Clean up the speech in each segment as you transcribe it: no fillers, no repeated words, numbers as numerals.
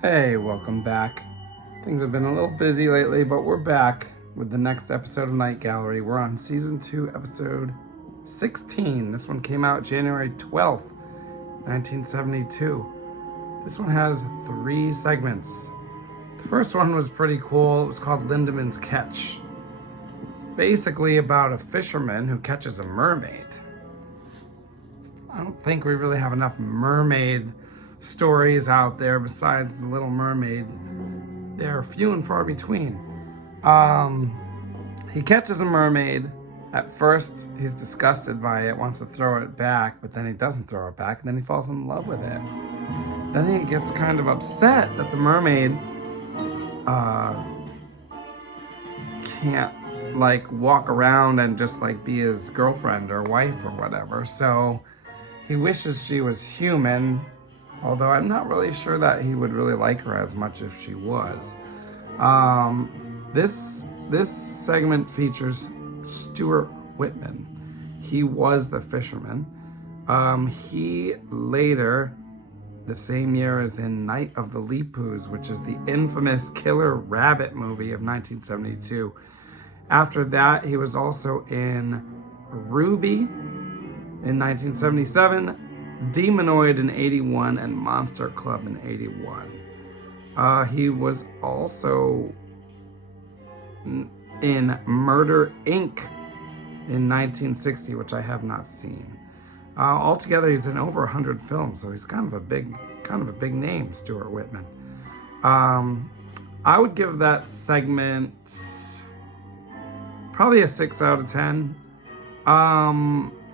Hey, welcome back. Things have been a little busy lately, but we're back with the next episode of Night Gallery. We're on season 2, episode 16. This one came out January 12th, 1972. This one has 3 segments. The first one was pretty cool. It was called Lindemann's Catch. It's basically about a fisherman who catches a mermaid. I don't think we really have enough mermaid stories out there besides the Little Mermaid. They're few and far between. He catches a mermaid. At first, he's disgusted by it, wants to throw it back, but then he doesn't throw it back, and then he falls in love with it. Then he gets kind of upset that the mermaid can't walk around and just be his girlfriend or wife or whatever. So he wishes she was human, although I'm not really sure that he would really like her as much if she was. This segment features Stuart Whitman. He was the fisherman. He later, the same year, is in Night of the Leapoos, which is the infamous killer rabbit movie of 1972. After that, he was also in Ruby in 1977, Demonoid in 81, and Monster Club in 81. He was also in Murder, Inc. in 1960, which I have not seen. Altogether, he's in over 100 films, so he's kind of a big name, Stuart Whitman. I would give that segment probably a 6 out of 10.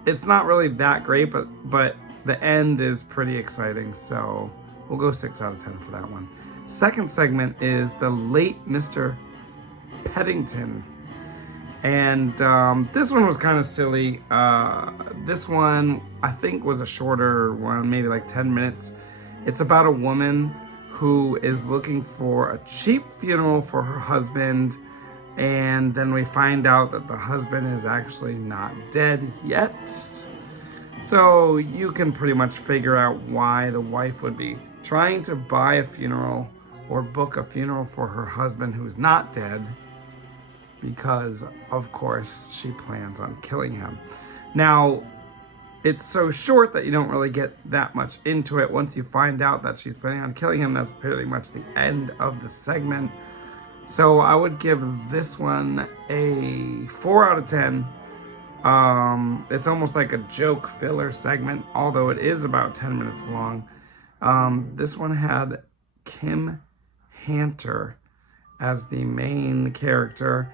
It's not really that great, but the end is pretty exciting, so we'll go 6 out of 10 for that one. Second segment is the late Mr. Peddington. And this one was kind of silly. This one, I think, was a shorter one, maybe 10 minutes. It's about a woman who is looking for a cheap funeral for her husband, and then we find out that the husband is actually not dead yet. So you can pretty much figure out why the wife would be trying to buy a funeral or book a funeral for her husband who's not dead, because of course she plans on killing him. Now, it's so short that you don't really get that much into it. Once you find out that she's planning on killing him, that's pretty much the end of the segment. So I would give this one a 4 out of 10. It's almost like a joke filler segment, although it is about 10 minutes long. This one had Kim Hanter as the main character,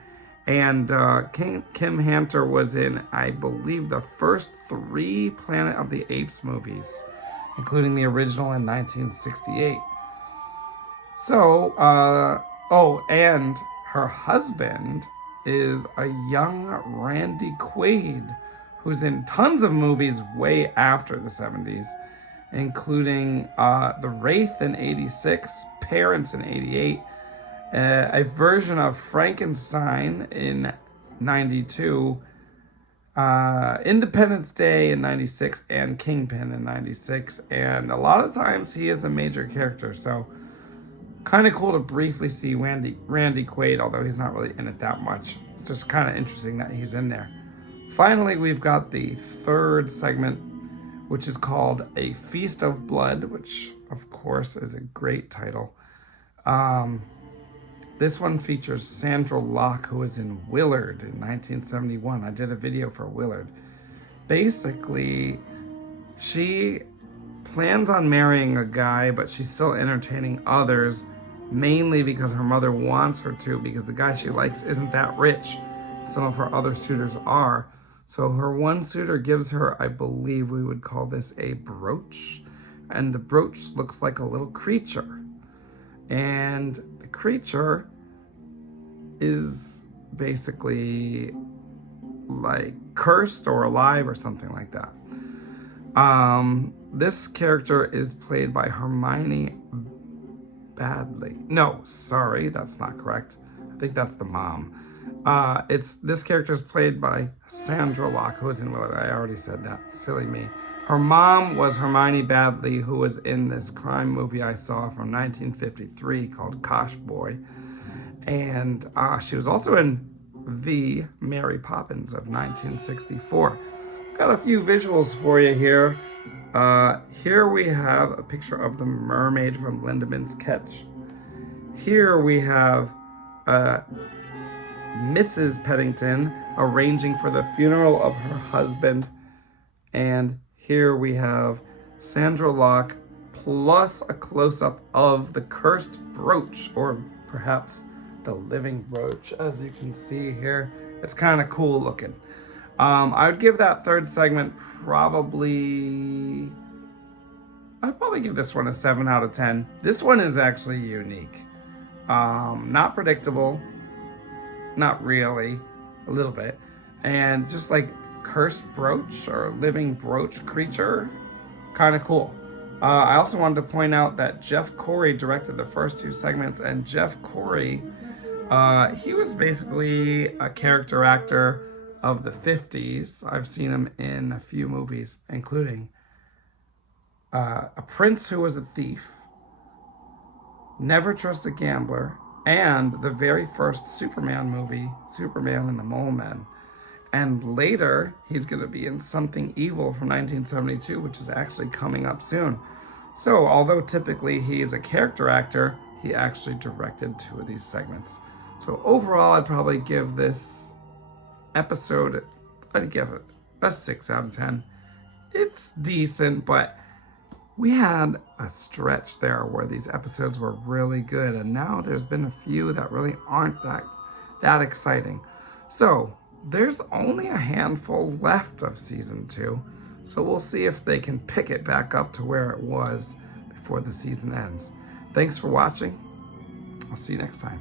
and Kim Hanter was in, I believe, the first 3 Planet of the Apes movies, including the original in 1968. So, and her husband is a young Randy Quaid, who's in tons of movies way after the 70s, including The Wraith in 86, Parents in 88, a version of Frankenstein in 92, Independence Day in 96, and Kingpin in 96. And a lot of times he is a major character, so kind of cool to briefly see Randy Quaid, although he's not really in it that much. It's just kind of interesting that he's in there. Finally, we've got the third segment, which is called A Feast of Blood, which of course is a great title. This one features Sandra Locke, who was in Willard in 1971. I did a video for Willard. Basically, she plans on marrying a guy, but she's still entertaining others, mainly because her mother wants her to, because the guy she likes isn't that rich. Some of her other suitors are. So her one suitor gives her, I believe we would call this a brooch, and the brooch looks like a little creature. And the creature is basically cursed or alive or something like that. This character is played by Hermione Badley. No, sorry, that's not correct. I think that's the mom. This character is played by Sandra Locke, who is in Willard. I already said that. Silly me. Her mom was Hermione Baddeley, who was in this crime movie I saw from 1953 called Kosh Boy. And she was also in The Mary Poppins of 1964. Got a few visuals for you here. Here we have a picture of the mermaid from Lindemann's Catch. Here we have Mrs. Peddington arranging for the funeral of her husband. And here we have Sandra Locke plus a close-up of the cursed brooch, or perhaps the living brooch, as you can see here. It's kind of cool looking. I would give that third segment I'd probably give this one a 7 out of 10. This one is actually unique. Not predictable, not really, a little bit. And just like cursed brooch or living brooch creature, kind of cool. I also wanted to point out that Jeff Corey directed the first 2 segments, and Jeff Corey, he was basically a character actor of the 50s. I've seen him in a few movies, including A Prince Who Was a Thief, Never Trust a Gambler, and the very first Superman movie, Superman and the Mole Men. And later, he's going to be in Something Evil from 1972, which is actually coming up soon. So, although typically he is a character actor, he actually directed 2 of these segments. So overall, I'd probably give this episode, I'd give it a 6 out of 10. It's decent, but we had a stretch there where these episodes were really good, and now there's been a few that really aren't that exciting. So there's only a handful left of season 2, so we'll see if they can pick it back up to where it was before the season ends. Thanks for watching. I'll see you next time.